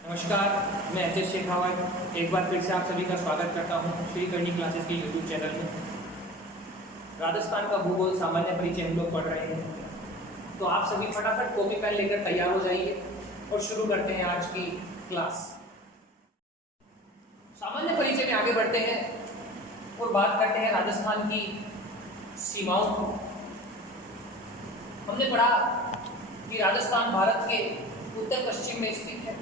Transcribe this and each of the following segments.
नमस्कार, मैं H S Shekhawat एक बार फिर से आप सभी का स्वागत करता हूँ श्री करनी क्लासेस के यूट्यूब चैनल में। राजस्थान का भूगोल सामान्य परिचय हम लोग पढ़ रहे हैं, तो आप सभी फटाफट कॉपी पेन लेकर तैयार हो जाइए और शुरू करते हैं आज की क्लास। सामान्य परिचय में आगे बढ़ते हैं और बात करते हैं राजस्थान की सीमाओं को। हमने पढ़ा कि राजस्थान भारत के उत्तर पश्चिम में स्थित है।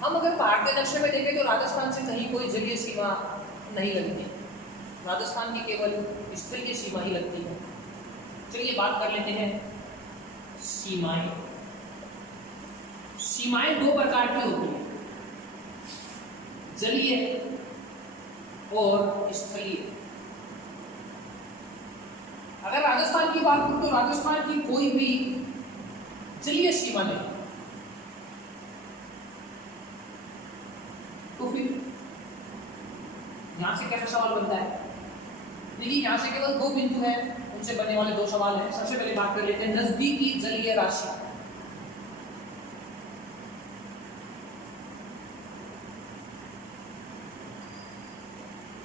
हम अगर भारतीय नक्शे में देखें तो राजस्थान से कहीं कोई जलीय सीमा नहीं लगती, राजस्थान की केवल स्थलीय सीमा ही लगती है। चलिए बात कर लेते हैं सीमाएं। सीमाएं दो प्रकार की होती हैं, जलीय और स्थलीय। अगर राजस्थान की बात करूं तो राजस्थान की कोई भी जलीय सीमा नहीं, तो फिर यहां से कैसा सवाल बनता है? देखिए, यहां से केवल दो बिंदु हैं, उनसे बनने वाले दो सवाल हैं। सबसे पहले बात कर लेते हैं नजदीकी जलीय राशि।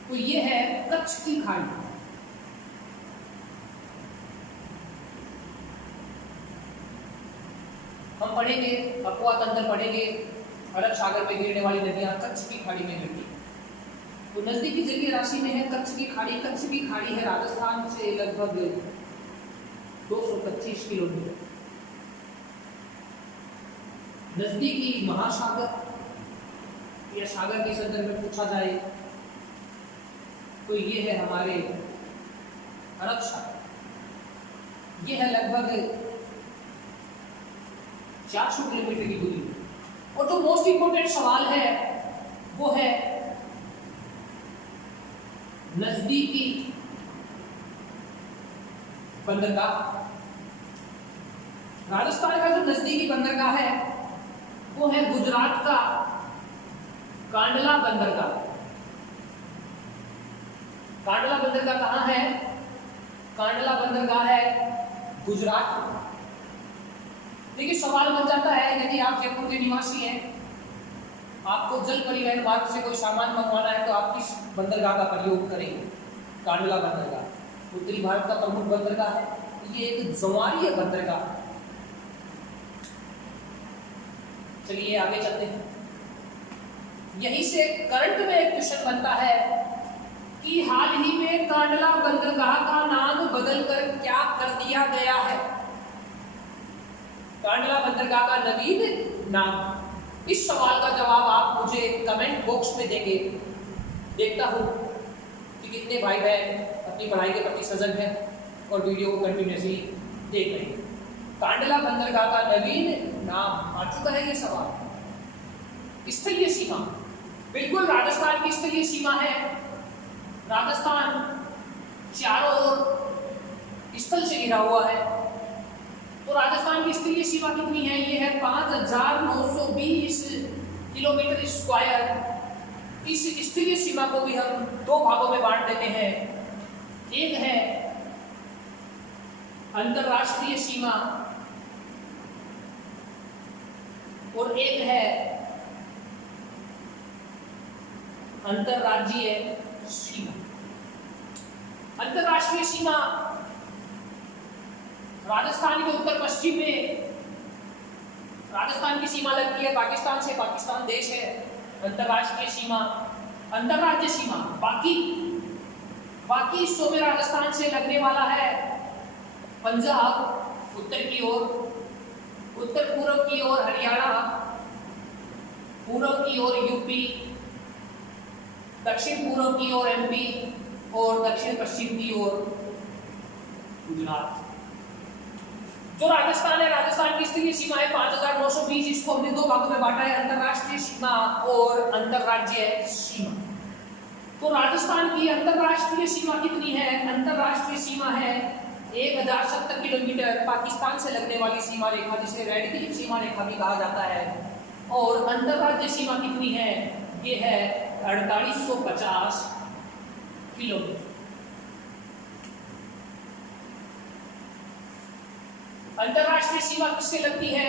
तो ये है कच्छ की खाड़ी। हम पढ़ेंगे, अक्वा तंत्र पढ़ेंगे, अरब सागर में गिरने वाली नदियां कच्छ की खाड़ी में गिरती हैं। तो नजदीकी जलीय राशि में है कच्छ की खाड़ी। कच्छ की खाड़ी है राजस्थान से लगभग 225 किलोमीटर। नजदीकी महासागर या सागर के संदर्भ में पूछा जाए तो ये है हमारे अरब सागर। ये है लगभग 400 किलोमीटर की दूरी। और जो मोस्ट इंपोर्टेंट सवाल है वो है नजदीकी बंदरगाह। राजस्थान का जो नजदीकी बंदरगाह है वो है गुजरात का कांडला बंदरगाह। कांडला बंदरगाह कहां है? कांडला बंदरगाह है गुजरात में। देखिए, सवाल बन जाता है, यदि आप जयपुर के निवासी हैं, आपको जल परिवहन मार्ग से कोई सामान मंगवाना है तो आप किस बंदरगाह का प्रयोग करेंगे? कांडला बंदरगाह उत्तरी भारत का प्रमुख बंदरगाह है। ये एक ज्वारीय बंदरगाह है। चलिए आगे चलते हैं। यहीं से करंट में एक क्वेश्चन बनता है कि हाल ही में कांडला बंदरगाह का नाम बदलकर क्या कर दिया गया है? कांडला बंदरगाह का नवीन नाम। इस सवाल का जवाब आप मुझे कमेंट बॉक्स में देंगे। देखता हूं कि कितने भाई बहन अपनी पढ़ाई के प्रति सजग हैं और वीडियो को कंटिन्यूअसली देख रहे हैं। कांडला बंदरगाह का नवीन नाम आ चुका है ये सवाल। स्थलीय सीमा, बिल्कुल राजस्थान की स्थलीय सीमा है। राजस्थान चारों ओर स्थल से घिरा हुआ है। तो राजस्थान की स्थलीय सीमा कितनी है? ये है 5920 किलोमीटर स्क्वायर। इस स्थलीय सीमा को भी हम दो भागों में बांट देते हैं। एक है अंतरराष्ट्रीय सीमा और एक है अंतरराज्यीय सीमा। अंतरराष्ट्रीय सीमा राजस्थान के उत्तर पश्चिम में राजस्थान की सीमा लगती है पाकिस्तान से। पाकिस्तान देश है। अंतरराष्ट्रीय सीमा, अंतरराज्यीय सीमा बाकी हिस्सों में राजस्थान से लगने वाला है पंजाब उत्तर की ओर, उत्तर पूर्व की ओर हरियाणा, पूर्व की ओर यूपी, दक्षिण पूर्व की ओर एमपी और दक्षिण पश्चिम की ओर गुजरात। जो राजस्थान है, राजस्थान की स्थलीय सीमा है 5920। इसको हमने दो भागों में बांटा है, अंतरराष्ट्रीय सीमा और अंतरराज्यीय सीमा। तो राजस्थान की अंतरराष्ट्रीय सीमा कितनी है? अंतरराष्ट्रीय सीमा है 1070 किलोमीटर, पाकिस्तान से लगने वाली सीमा रेखा, जिसे रेड क्लिफ सीमा रेखा भी कहा जाता है। और अंतरराज्यीय सीमा कितनी है? ये है 4850 किलोमीटर। अंतरराष्ट्रीय सीमा किससे लगती है?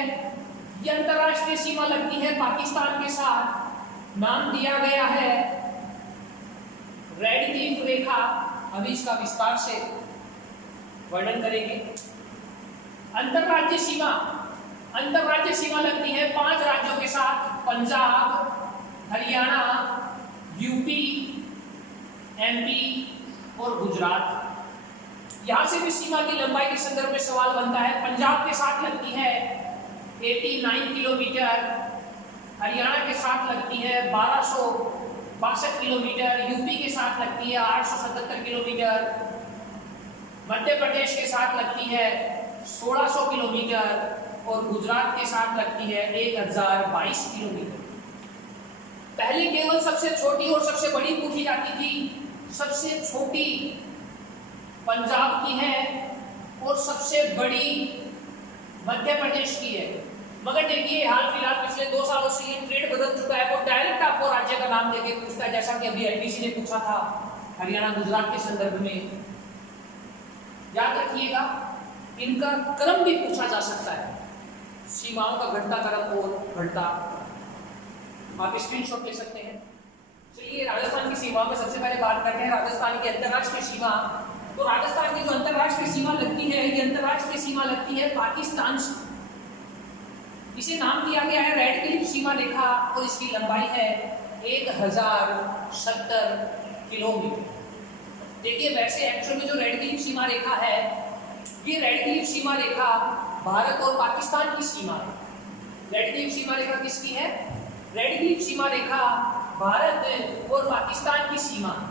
यह अंतरराष्ट्रीय अंतरराष्ट्रीय सीमा लगती है पाकिस्तान के साथ, नाम दिया गया है रेड क्लिफ रेखा। अभी इसका विस्तार से वर्णन करेंगे। अंतरराज्य सीमा लगती है 5 राज्यों के साथ, पंजाब, हरियाणा, यूपी, एमपी और गुजरात। यहां से भी सीमा की लंबाई के संदर्भ में सवाल बनता है। पंजाब के साथ लगती है 89 किलोमीटर, हरियाणा के साथ लगती है 1262 किलोमीटर, यूपी के साथ लगती है 877 किलोमीटर, मध्य प्रदेश के साथ लगती है 1600 किलोमीटर और गुजरात के साथ लगती है 1022 किलोमीटर। पहले केवल सबसे छोटी और सबसे बड़ी पूछी जाती थी। सबसे छोटी पंजाब की है और सबसे बड़ी मध्य प्रदेश की है। मगर देखिए हाल फिलहाल पिछले 2 सालों से ये ट्रेड बदल चुका है। वो डायरेक्ट आपको राज्य का नाम देके पूछता है, जैसा कि अभी एलडीसी ने पूछा था हरियाणा गुजरात के संदर्भ में। याद रखिएगा, इनका क्रम भी पूछा जा सकता है, सीमाओं का घटता क्रम और बढ़ता। आप स्क्रीनशॉट ले सकते हैं। चलिए राजस्थान की सीमाओं में सबसे पहले बात करते हैं राजस्थान की अंतरराष्ट्रीय सीमा। तो राजस्थान की जो अंतरराष्ट्रीय सीमा लगती है, ये अंतरराष्ट्रीय सीमा लगती है पाकिस्तान से। इसे नाम दिया गया है रेड क्लिफ सीमा रेखा और इसकी लंबाई है 1070 किलोमीटर। देखिए वैसे एक्चुअल में जो रेड क्लिफ सीमा रेखा है, ये रेड क्लिफ सीमा रेखा भारत और पाकिस्तान की सीमा है। रेड क्लिफ सीमा रेखा किसकी है? रेड क्लिफ सीमा रेखा भारत और पाकिस्तान की सीमा है।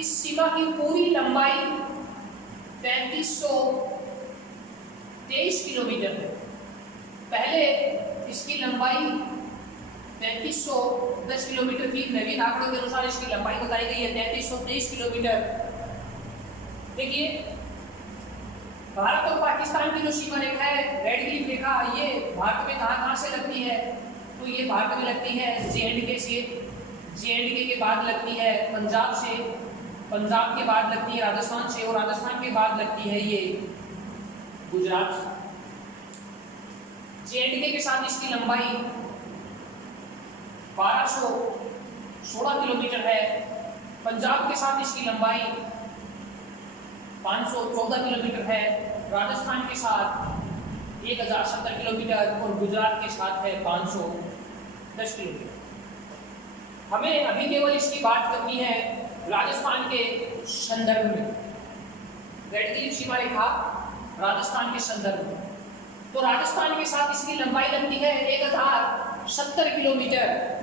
इस सीमा की पूरी लंबाई 3323 किलोमीटर है। पहले इसकी लंबाई 3310 किलोमीटर थी। नवीन आंकड़ों के अनुसार इसकी लंबाई बताई गई है 3323 किलोमीटर। देखिए भारत और पाकिस्तान की जो सीमा रेखा है रेड क्लिफ रेखा, ये भारत में कहां से लगती है? तो ये भारत में लगती है जे.एंड.के से, जे.एंड.के के बाद लगती है पंजाब से, पंजाब के बाद लगती है राजस्थान से और राजस्थान के बाद लगती है ये गुजरात से। जे.एंड.के के साथ इसकी लंबाई 1216 किलोमीटर है। पंजाब के साथ इसकी लंबाई 514 किलोमीटर है। राजस्थान के साथ 1070 किलोमीटर और गुजरात के साथ है 510 किलोमीटर। हमें अभी केवल इसकी बात करनी है राजस्थान के संदर्भ में। रेड क्लिफ सीमा रेखा राजस्थान के संदर्भ में, तो राजस्थान के साथ इसकी लंबाई लगती है 1070 किलोमीटर।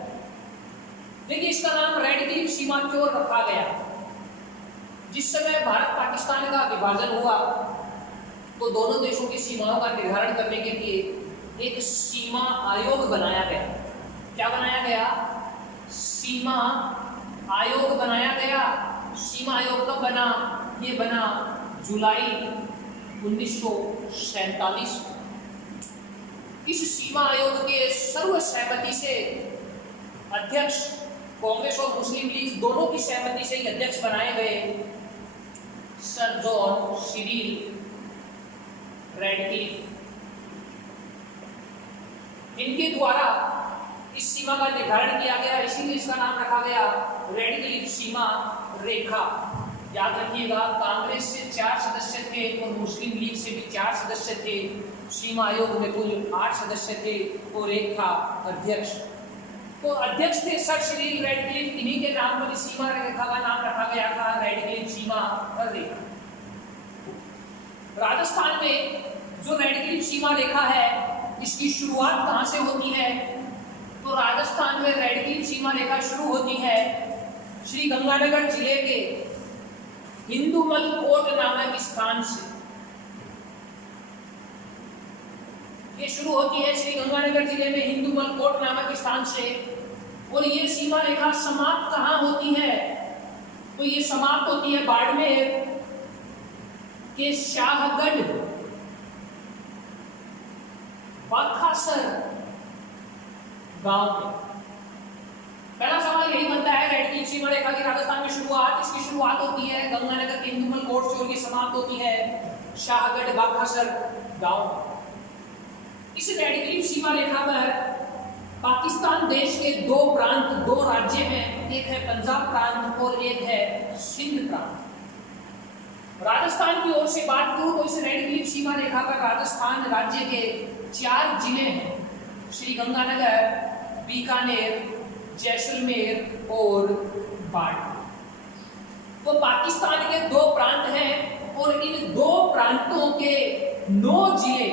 देखिए इसका नाम रेड क्लिफ सीमा क्यों रखा गया? जिस समय भारत पाकिस्तान का विभाजन हुआ तो दोनों देशों की सीमाओं का निर्धारण करने के लिए एक सीमा आयोग बनाया गया। क्या बनाया गया? सीमा आयोग बनाया गया। सीमा आयोग कब बना? ये बना जुलाई 1947। इस सीमा आयोग के सर्वसहमति से अध्यक्ष, कांग्रेस और मुस्लिम लीग दोनों की सहमति से अध्यक्ष बनाए गए सर जॉन सिरिल रैडक्लिफ। इनके द्वारा इस सीमा का निर्धारण किया गया, इसीलिए इसका नाम रखा गया रेड क्लिफ सीमा रेखा। याद रखिएगा, कांग्रेस से 4 सदस्य थे और मुस्लिम लीग से भी 4 सदस्य थे। सीमा आयोग में कुल 8 सदस्य थे और एक था अध्यक्ष। तो अध्यक्ष थे सर सिरिल रैडक्लिफ। इन्हीं के नाम पर इस सीमा रेखा का नाम रखा गया था रेड क्लिफ सीमा रेखा। राजस्थान में जो रेड क्लिफ सीमा रेखा है, इसकी शुरुआत कहां से होती है? तो राजस्थान में रेड क्लिफ सीमा रेखा शुरू होती है श्री गंगानगर जिले के हिंदुमल कोट नामक स्थान से। ये शुरू होती है श्री गंगानगर जिले में हिंदुमल कोट नामक स्थान से। और ये सीमा रेखा समाप्त कहां होती है? तो ये समाप्त होती है बाड़मेर के शाहगढ़ बाखासर गांव में। पहला सवाल यही बनता है रेड क्लिफ सीमा रेखा की राजस्थान में शुरुआत, इसकी शुरुआत होती है गंगानगर के हिंदुमल कोट से और ये समाप्त होती है शाहगढ़ बाखासर गांव। इस रेड क्लिफ सीमा रेखा पर पाकिस्तान देश के दो प्रांत, दो राज्य हैं, एक है पंजाब प्रांत और एक है सिंध प्रांत। राजस्थान की ओर से बात करूं तो इस रेड क्लिफ सीमा रेखा पर राजस्थान राज्य के 4 जिले हैं, श्री गंगानगर, बीकानेर, जैसलमेर और बाड़मेर। तो पाकिस्तान के 2 प्रांत हैं और इन 2 प्रांतों के 9 जिले,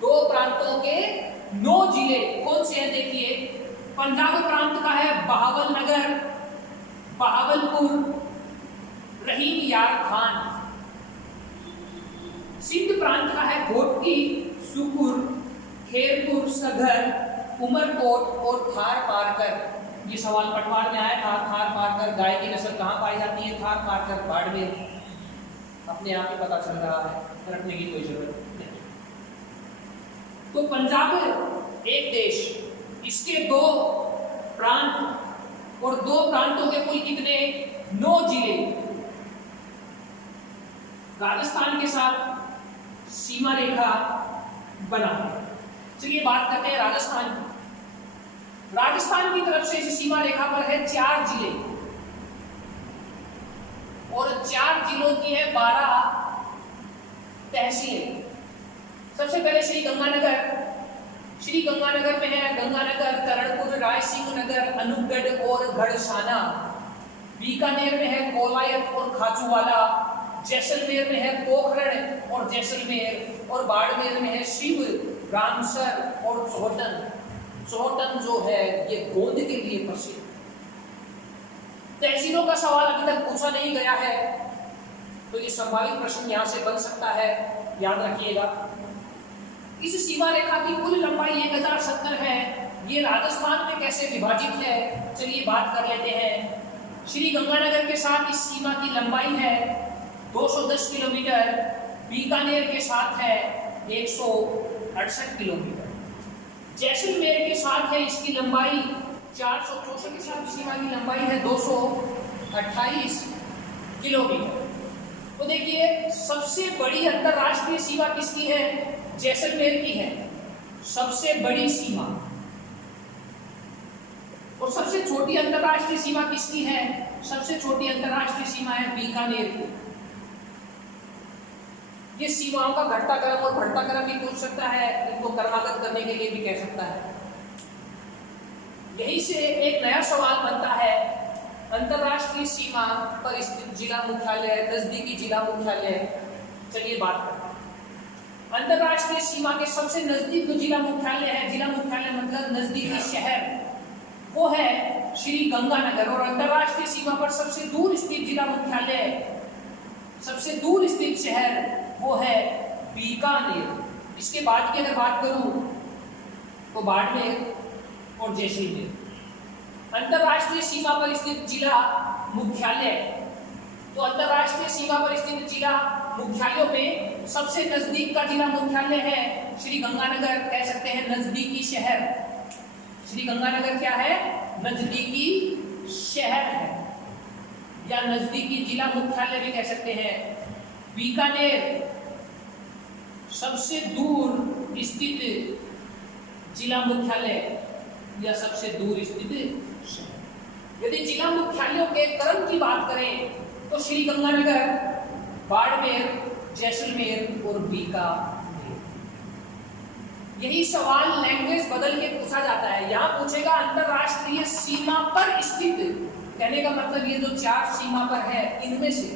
2 प्रांतों के 9 जिले कौन से हैं? देखिए, पंजाब प्रांत का है बहावलनगर, बहावलपुर, रहीम यार खान। सिंध प्रांत का है घोटकी, सुकुर, खेरपुर, सगर, उमरकोट और थार पारकर। ये सवाल पटवार में आया था। थार पारकर गाय की नस्ल कहाँ पाई जाती है? थार पारकर बाड़मेर। अपने आप ही पता चल रहा है, रखने की कोई जरूरत नहीं। तो पंजाब एक देश, इसके 2 प्रांत और 2 प्रांतों के कुल कितने? 9 जिले राजस्थान के साथ सीमा रेखा बना। चलिए बात करते हैं राजस्थान की। राजस्थान की तरफ से इस सीमा रेखा पर है 4 जिले और 4 जिलों की है 12 तहसीलें। सबसे पहले श्री गंगानगर। श्री गंगानगर में है गंगानगर, करणपुर, रायसिंह नगर, अनूपगढ़ और गढ़साना। बीकानेर में है कोलायत और खाचूवाला। जैसलमेर में है पोखरण और जैसलमेर और बाड़मेर में है शिव, रामसर और चोहटन। चोहटन जो है ये गोंद के लिए प्रसिद्ध। तहसीलों का सवाल अभी तक पूछा नहीं गया है, तो ये संभावित प्रश्न यहां से बन सकता है, याद रखिएगा। इस सीमा रेखा की कुल लंबाई 1070 है। ये राजस्थान में कैसे विभाजित है, चलिए बात कर लेते हैं। श्री गंगानगर के साथ इस सीमा की लंबाई है 210 किलोमीटर, बीकानेर के साथ है 168 किलोमीटर, जैसलमेर के साथ है इसकी लंबाई 464 के साथ सीमा की लंबाई है 228 किलोमीटर। तो देखिए, सबसे बड़ी अंतरराष्ट्रीय सीमा किसकी है? जैसलमेर की है, सबसे बड़ी सीमा। और सबसे छोटी अंतरराष्ट्रीय सीमा किसकी है? सबसे छोटी अंतरराष्ट्रीय सीमा है बीकानेर की। ये सीमाओं का घटता क्रम और बढ़ता क्रम भी पूछ सकता है, इनको क्रमागत करने के लिए भी कह सकता है। यही से एक नया सवाल बनता है, अंतरराष्ट्रीय सीमा पर स्थित जिला मुख्यालय, नजदीकी जिला मुख्यालय। चलिए बात करते हैं। अंतरराष्ट्रीय सीमा के सबसे नजदीक जो जिला मुख्यालय है, जिला मुख्यालय मतलब नजदीकी शहर, वो है श्री गंगानगर। और अंतरराष्ट्रीय सीमा पर सबसे दूर स्थित जिला मुख्यालय, सबसे दूर स्थित शहर वो है बीकानेर। इसके बाद की अगर बात करूं तो बाड़मेर और जैसलमेर। अंतरराष्ट्रीय सीमा पर स्थित जिला मुख्यालय, तो अंतरराष्ट्रीय सीमा पर स्थित जिला मुख्यालयों में सबसे नजदीक का जिला मुख्यालय है श्री गंगानगर, कह सकते हैं नजदीकी शहर। श्री गंगानगर क्या है? नजदीकी शहर है या नजदीकी जिला मुख्यालय भी कह सकते हैं। बीकानेर सबसे दूर स्थित जिला मुख्यालय या सबसे दूर स्थित शहर। यदि जिला मुख्यालयों के क्रम की बात करें तो श्री गंगानगर, बाड़मेर, जैसलमेर और बीकानेर। यही सवाल लैंग्वेज बदल के पूछा जाता है। यहाँ पूछेगा अंतरराष्ट्रीय सीमा पर स्थित, कहने का मतलब ये जो 4 सीमा पर है इनमें से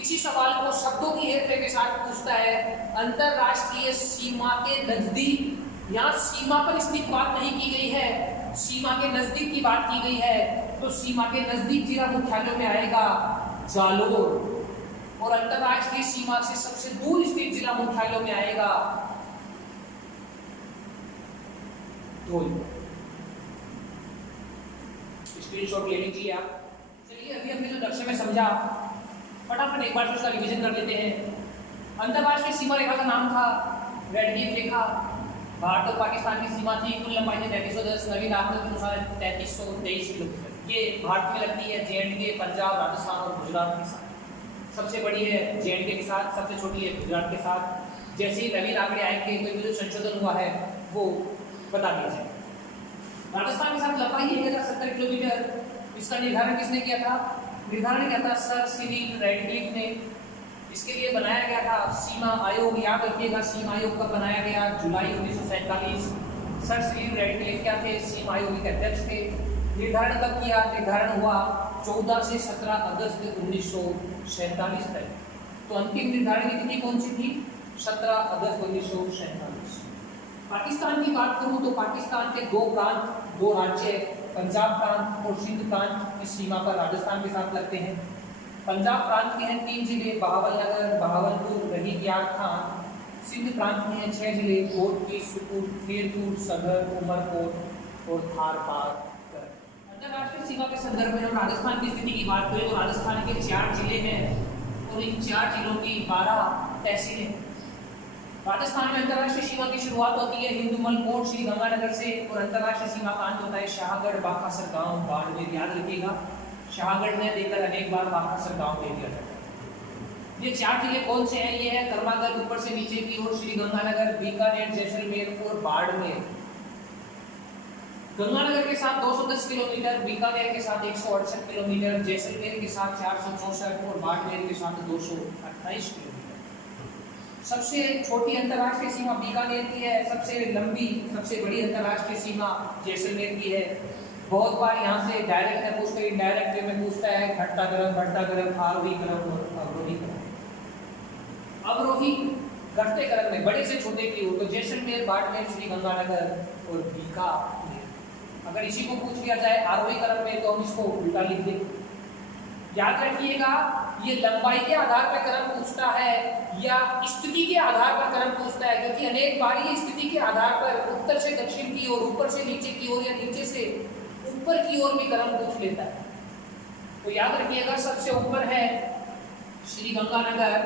इसी सवाल को शब्दों की हेरफेर के साथ पूछता है। अंतरराष्ट्रीय सीमा के नजदीक, यहाँ सीमा पर स्थित बात नहीं की गई है, सीमा के नजदीक की बात की गई है। तो सीमा के नजदीक जिला मुख्यालय में आएगा जालोर और अंतरराष्ट्रीय सीमा से सबसे दूर स्थित जिला मुख्यालय में आएगा धौलपुर। स्क्रीनशॉट ले लीजिए आप। चलिए अभी हमने जो नक्शे में समझा फटाफट एक बार उसका रिवीजन कर लेते हैं। अंतरराष्ट्रीय सीमा रेखा का नाम था रेड क्लिफ रेखा। भारत और पाकिस्तान की सीमा थी, कुल लंबाई है 3310, नवीन आंकड़ों के अनुसार 3323 किलोमीटर। ये भारत में लगती है, जे.एंड.के, पंजाब, राजस्थान और गुजरात के साथ। सबसे बड़ी है J&K के साथ, सबसे छोटी है गुजरात के साथ। जैसे ही नवीन आंकड़े आएंगे कोई भी जो संशोधन हुआ है वो बता दिया जाए। राजस्थान के साथ लंबाई 1070 किलोमीटर, इसका निर्धारण किसने किया था? निर्धारण किया था सर सिरिल रैडक्लिफ ने। इसके लिए बनाया गया था सीमा आयोग। याद रखिएगा सीमा आयोग कब बनाया गया? जुलाई 1947। सर सिरिल रैडक्लिफ क्या थे? सीमा आयोग के अध्यक्ष थे। निर्धारण कब किया? निर्धारण हुआ 14 से 17 अगस्त 1947 तक। तो अंतिम निर्धारण की तिथि कौन सी थी? 17 अगस्त 1947। पाकिस्तान की बात करूं तो पाकिस्तान के दो प्रांत, दो राज्य, पंजाब प्रांत और सिंध प्रांत की सीमा पर राजस्थान के साथ लगते हैं। पंजाब प्रांत के हैं 3 जिले, बहावलनगर, बहावलपुर, रहीक यार खान। सिंध प्रांत के हैं 6 जिले, कोटकी, सुपुर, फीरपुर, सदर, उमरकोट और थार पार। अंतरराष्ट्रीय सीमा के संदर्भ में हम राजस्थान की स्थिति की बात करें तो राजस्थान के 4 जिले हैं और इन 4 जिलों की 12 तहसीलें। राजस्थान में अंतरराष्ट्रीय सीमा की शुरुआत होती है हिंदुमल कोट श्री गंगानगर से और अंतरराष्ट्रीय सीमा का अंत होता है शाहगढ़, बाखासर गांव, बाड़मेर। याद रखिएगा शाहगढ़ में देकर अनेक बार बाखासर गांव दे दिया जाता है। ये 4 जिले कौन से हैं? ये है कर्मागढ़ ऊपर से नीचे की ओर, श्री गंगानगर, बीकानेर, जैसलमेर और बाड़मेर। गंगानगर के साथ 210 किलोमीटर, बीकानेर के साथ 168 किलोमीटर, जैसलमेर के साथ 464 और बाड़मेर के साथ 228 किलोमीटर। सबसे छोटी अंतर्राष्ट्रीय सीमा बीकानेर की है, सबसे लंबी सबसे बड़ी अंतर्राष्ट्रीय सीमा जैसलमेर की है। बहुत बार यहाँ से डायरेक्ट में पूछते हैं, इनडायरेक्ट वे में पूछता है घटता क्रम, बढ़ता क्रम, आरोही क्रम और अवरोही क्रम। अवरोही घटते क्रम में बड़े से छोटे की हो तो जैसलमेर, बाड़मेर, श्री गंगानगर और बीकानेर। अगर इसी को पूछ लिया जाए आरोही क्रम में तो हम इसको उल्टा लिख दें। याद रखिएगा ये लंबाई के आधार पर क्रम पूछता है या स्थिति के आधार पर क्रम पूछता है, क्योंकि अनेक बार ये स्थिति के आधार पर उत्तर से दक्षिण की ओर, ऊपर से नीचे की ओर या नीचे से ऊपर की ओर भी क्रम पूछ लेता है। तो याद रखिएगा सबसे ऊपर है श्री गंगानगर,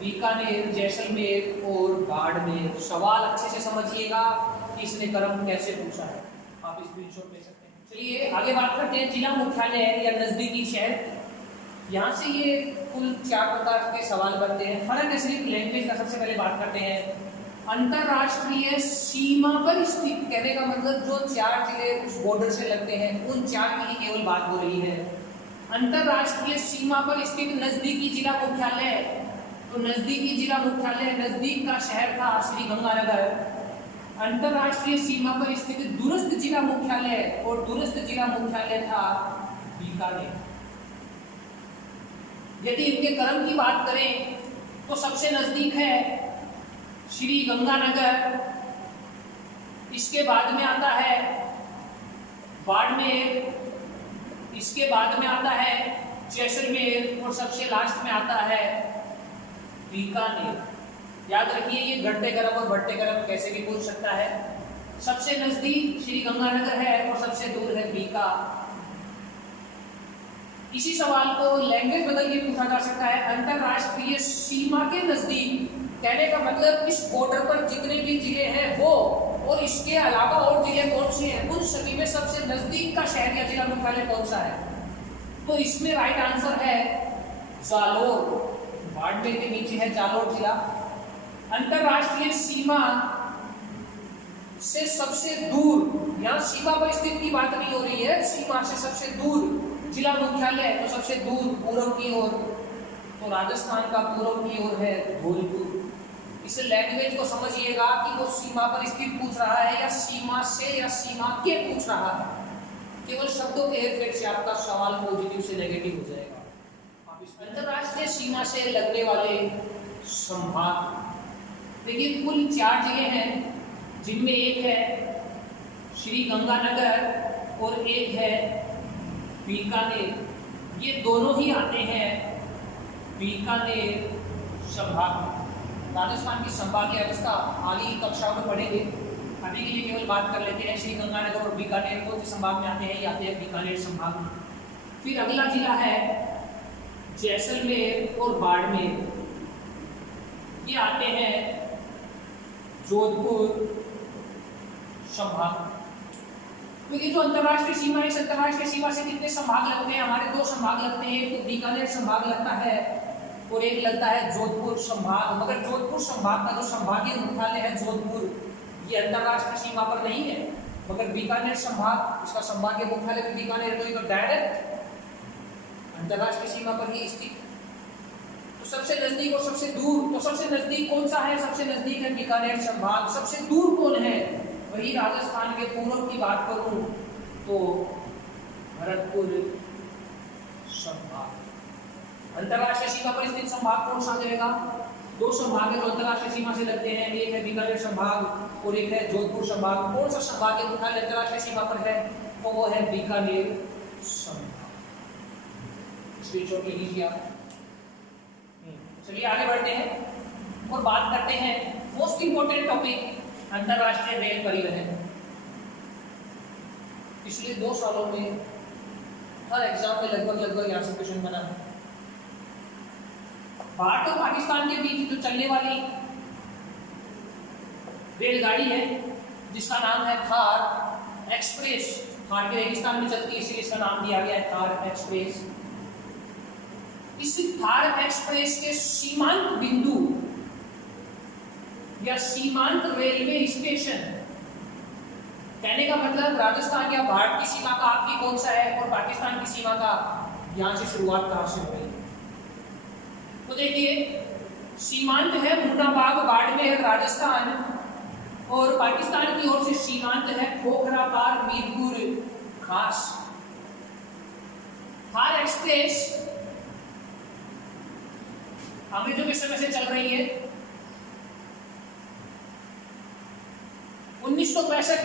बीकानेर, जैसलमेर और बाड़मेर। सवाल अच्छे से समझिएगा कि इसने क्रम कैसे पूछा है, आप स्क्रीनशॉट ले सकते हैं। चलिए आगे बात करते हैं जिला मुख्यालय या नजदीकी शहर। यहाँ से ये कुल 4 प्रकार के सवाल बनते हैं। फर्क है सिर्फ लैंग्वेज का। सबसे पहले बात करते हैं अंतरराष्ट्रीय सीमा पर स्थित, कहने का मतलब जो 4 जिले उस बॉर्डर से लगते हैं उन 4 की ही केवल बात हो रही है। अंतरराष्ट्रीय सीमा पर स्थित नजदीकी जिला मुख्यालय, तो नजदीकी जिला मुख्यालय नजदीक का शहर था श्री गंगानगर। अंतरराष्ट्रीय सीमा पर स्थित दूरस्थ जिला मुख्यालय, और दूरस्थ जिला मुख्यालय था बीकानेर। यदि इनके क्रम की बात करें तो सबसे नजदीक है श्री गंगानगर, इसके बाद में आता है बाड़मेर, इसके बाद में आता है जैसलमेर और सबसे लास्ट में आता है बीकानेर। याद रखिए ये घटते क्रम और बढ़ते क्रम कैसे भी पूछ सकता है। सबसे नजदीक श्री गंगानगर है और सबसे दूर है बीका। इसी सवाल को लैंग्वेज बदल के पूछा जा सकता है अंतरराष्ट्रीय सीमा के नजदीक, कहने का मतलब इस बॉर्डर पर जितने भी जिले हैं वो और इसके अलावा और जिले कौन से हैं, उन सभी में सबसे नजदीक का शहर या जिला मुख्यालय कौन सा है। तो इसमें राइट आंसर है जालोर। बाड़मेर के नीचे है जालोर जिला। अंतरराष्ट्रीय सीमा से सबसे दूर, यहाँ सीमा पर स्थित की बात नहीं हो रही है, सीमा से सबसे दूर जिला मुख्यालय, तो सबसे दूर पूर्व की ओर, तो राजस्थान का पूर्व की ओर है धौलपुर। इस लैंग्वेज को समझिएगा कि वो सीमा पर स्थित पूछ रहा है या सीमा से या सीमा के पूछ रहा है। केवल शब्दों के हेरफेर से आपका सवाल पॉजिटिव से नेगेटिव हो जाएगा। आप इस अंतरराष्ट्रीय सीमा से लगने वाले संभाग देखिए, कुल 4 जिले हैं जिनमें एक है श्री गंगानगर और एक है बीकानेर। ये दोनों ही आते हैं बीकानेर संभाग। राजस्थान की संभागीय अवस्था आगे की कक्षाओं में पढ़ेंगे। अभी के लिए केवल बात कर लेते हैं श्री गंगानगर और बीकानेर को संभाग में आते हैं, ये आते हैं बीकानेर संभाग में। फिर अगला जिला है जैसलमेर और बाड़मेर, ये आते हैं जोधपुर संभाग। तो ये जो अंतरराष्ट्रीय सीमा है, इस अंतरराष्ट्रीय सीमा से कितने संभाग लगते हैं? हमारे 2 संभाग लगते हैं। तो बीकानेर संभाग लगता है और एक लगता है जोधपुर संभाग। मगर जोधपुर संभाग का जो संभागीय मुख्यालय है जोधपुर, ये अंतरराष्ट्रीय सीमा पर नहीं है। मगर बीकानेर संभाग, इसका संभागीय मुख्यालय भी बीकानेर, तो ये तो डायरेक्ट अंतरराष्ट्रीय सीमा पर ही स्थित। तो सबसे नजदीक और सबसे दूर, तो सबसे नजदीक कौन सा है? सबसे नजदीक है बीकानेर संभाग। सबसे दूर कौन है? वही राजस्थान के पूर्व की बात करूं तो भरतपुर संभाग। अंतरराष्ट्रीय सीमा पर स्थित संभाग कौन सा रहेगा? दो संभाग है जो अंतरराष्ट्रीय सीमा से लगते हैं, एक है बीकानेर संभाग और एक है जोधपुर संभाग। कौन सा संभाग के मुख्यालय अंतरराष्ट्रीय सीमा पर है? तो वो है बीकानेर संभाग। स्क्रीनशॉट ले लीजिए आप। चलिए आगे बढ़ते हैं और बात करते हैं मोस्ट इंपोर्टेंट टॉपिक, अंतरराष्ट्रीय रेल परिवहन। पिछले 2 सालों में हर एग्जाम में लगभग यहाँ से क्वेश्चन बना है। भारत और पाकिस्तान के बीच जो चलने वाली रेलगाड़ी है जिसका नाम है थार एक्सप्रेस, थार के रेगिस्तान में चलती है इसलिए इसका नाम दिया गया है थार एक्सप्रेस। इस थार एक्सप्रेस के सीमांत बिंदु या सीमांत रेलवे स्टेशन, कहने का मतलब राजस्थान या भारत की सीमा का आखिरी कौन सा है और पाकिस्तान की सीमा का यहां से शुरुआत कहां से हो रही है। तो देखिए सीमांत है मुन्नाबाग बाड़मेर राजस्थान और पाकिस्तान की ओर से सीमांत है खोखरापार मीरपुर खास। थार एक्सप्रेस अंग्रेजों के समय से चल रही है। 1965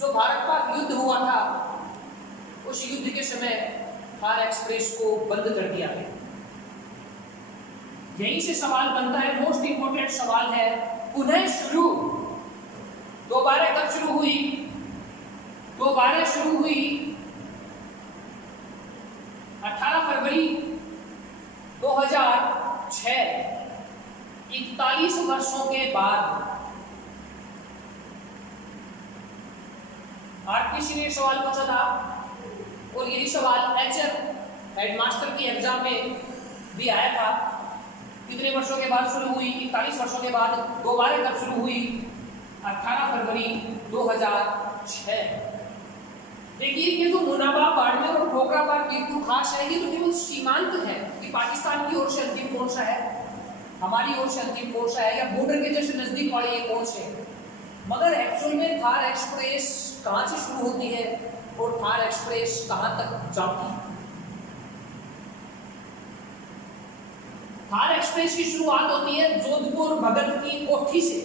जो भारत पाक युद्ध हुआ था उस युद्ध के समय थार एक्सप्रेस को बंद कर दिया गया। यहीं से सवाल बनता है, मोस्ट इंपोर्टेंट सवाल है, पुनः शुरू दोबारा कब शुरू हुई? दोबारा शुरू हुई 18 फरवरी 2006, 41 वर्षों के बाद। आरपीसी ने सवाल पूछा था और यही सवाल एचएफ हेडमास्टर की एग्जाम में भी आया था। कितने वर्षों के बाद शुरू हुई? 41 वर्षों के बाद। दोबारा कब शुरू हुई? 18 फरवरी 2006। देखिए ये जो मुनाबा बाड़मेर और खोखरापार मीरपुर खास है ये तो केवल सीमांत है कि पाकिस्तान की ओर से अंतिम कौन सा है, हमारी ओर से अंतिम कौन सा है, या बॉर्डर के जैसे नजदीक वाले ये कौन से है। मगर एक्चुअल में थार एक्सप्रेस कहां से शुरू होती है और थार एक्सप्रेस कहां तक जाती है? थार एक्सप्रेस की शुरुआत होती है जोधपुर भगत की कोठी से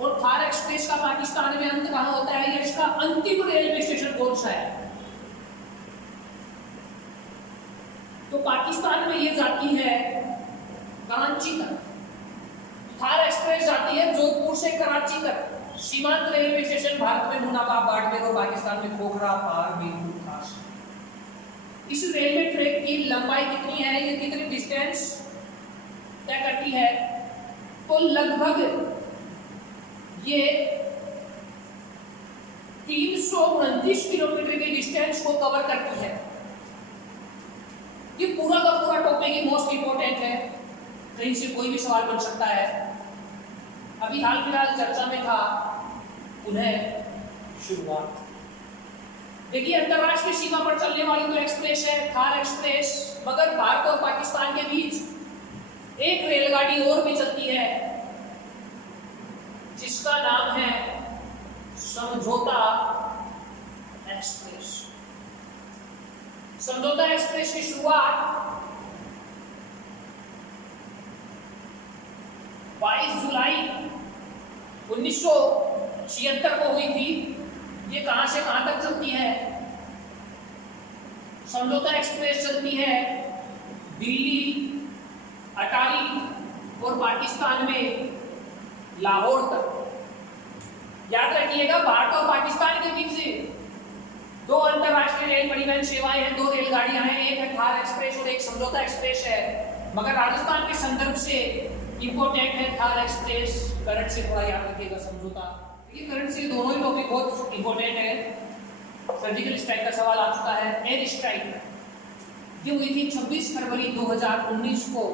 और थार एक्सप्रेस का पाकिस्तान में अंत कहां होता है या इसका अंतिम रेलवे स्टेशन कौन सा है? तो पाकिस्तान में ये जाती है कराची तक। थार एक्सप्रेस जाती है जोधपुर से कराची तक। सीमांत रेलवे स्टेशन भारत में मुनाबाब बाड़मेर और पाकिस्तान में खोखरापार मीरपुर खास। इस रेलवे ट्रैक की लंबाई कितनी है, ये कितनी डिस्टेंस तय करती है? तो लगभग ये 329 किलोमीटर की डिस्टेंस को कवर करती है। ये पूरा का पूरा टॉपिक ही मोस्ट इंपोर्टेंट है, कहीं से कोई भी सवाल बन सकता है। अभी हाल फिलहाल चर्चा में था पुनः शुरुआत। देखिए अंतरराष्ट्रीय सीमा पर चलने वाली तो एक्सप्रेस है थार एक्सप्रेस, मगर भारत और पाकिस्तान के बीच एक रेलगाड़ी और भी चलती है जिसका नाम है समझौता एक्सप्रेस। समझौता एक्सप्रेस की शुरुआत 22 जुलाई 1976 को हुई थी। ये कहां से कहां तक चलती है? समझौता एक्सप्रेस चलती है दिल्ली, अटारी और पाकिस्तान में लाहौर तक। याद रखिएगा भारत और पाकिस्तान के बीच से दो अंतरराष्ट्रीय रेल परिवहन सेवाएं हैं, दो रेलगाड़ियां हैं, एक है थार एक्सप्रेस और एक समझौता एक्सप्रेस है। मगर राजस्थान के संदर्भ से इंपोर्टेंट है थार एक्सप्रेस, करंट से थोड़ा याद रखिएगा समझौता। ये करंट से दोनों ही टॉपिक बहुत इंपॉर्टेंट है। सर्जिकल स्ट्राइक का सवाल आ चुका है, एयर स्ट्राइक ये हुई थी 26 फरवरी 2019 को,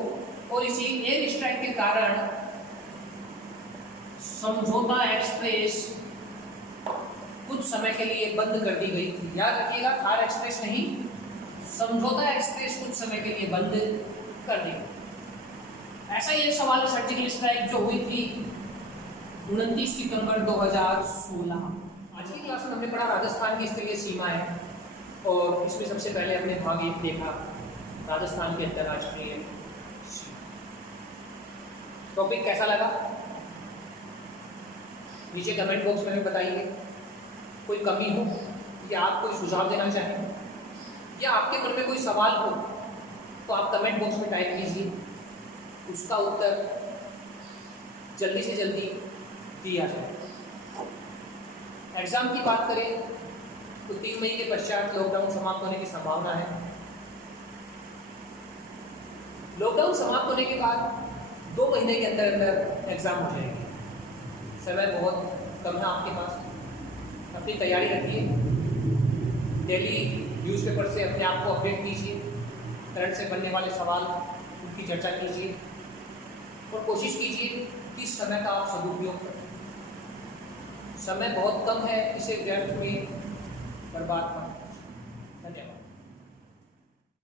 और इसी एयर स्ट्राइक के कारण समझौता एक्सप्रेस कुछ समय के लिए बंद कर दी गई थी। याद रखिएगा, थार एक्सप्रेस नहीं, समझौता एक्सप्रेस कुछ समय के लिए बंद कर दी। ऐसा ही एक सवाल है, सर्जिकल स्ट्राइक जो हुई थी 29 सितंबर 2016। आज की क्लास में हमने पढ़ा राजस्थान की स्तरीय सीमाएं, और इसमें सबसे पहले हमने भाग 1 देखा, राजस्थान की अंतर्राष्ट्रीय सीमा। टॉपिक कैसा लगा नीचे कमेंट बॉक्स में हमें बताइए। कोई कमी हो या आप कोई सुझाव देना चाहें या आपके मन में कोई सवाल हो तो आप कमेंट बॉक्स में टाइप कीजिए, उसका उत्तर जल्दी से जल्दी दिया जाए। एग्ज़ाम की बात करें तो 3 मई के पश्चात लॉकडाउन समाप्त होने की संभावना है। लॉकडाउन समाप्त होने के बाद 2 महीने के अंदर अंदर एग्ज़ाम हो जाएगी। समय बहुत कम है आपके पास, अपनी तैयारी रखिए, डेली न्यूज़पेपर से अपने आप को अपडेट कीजिए, करंट से बनने वाले सवाल उनकी चर्चा कीजिए, और कोशिश कीजिए कि समय का आप सदुपयोग करें। समय बहुत कम है, इसे व्यर्थ में बर्बाद मत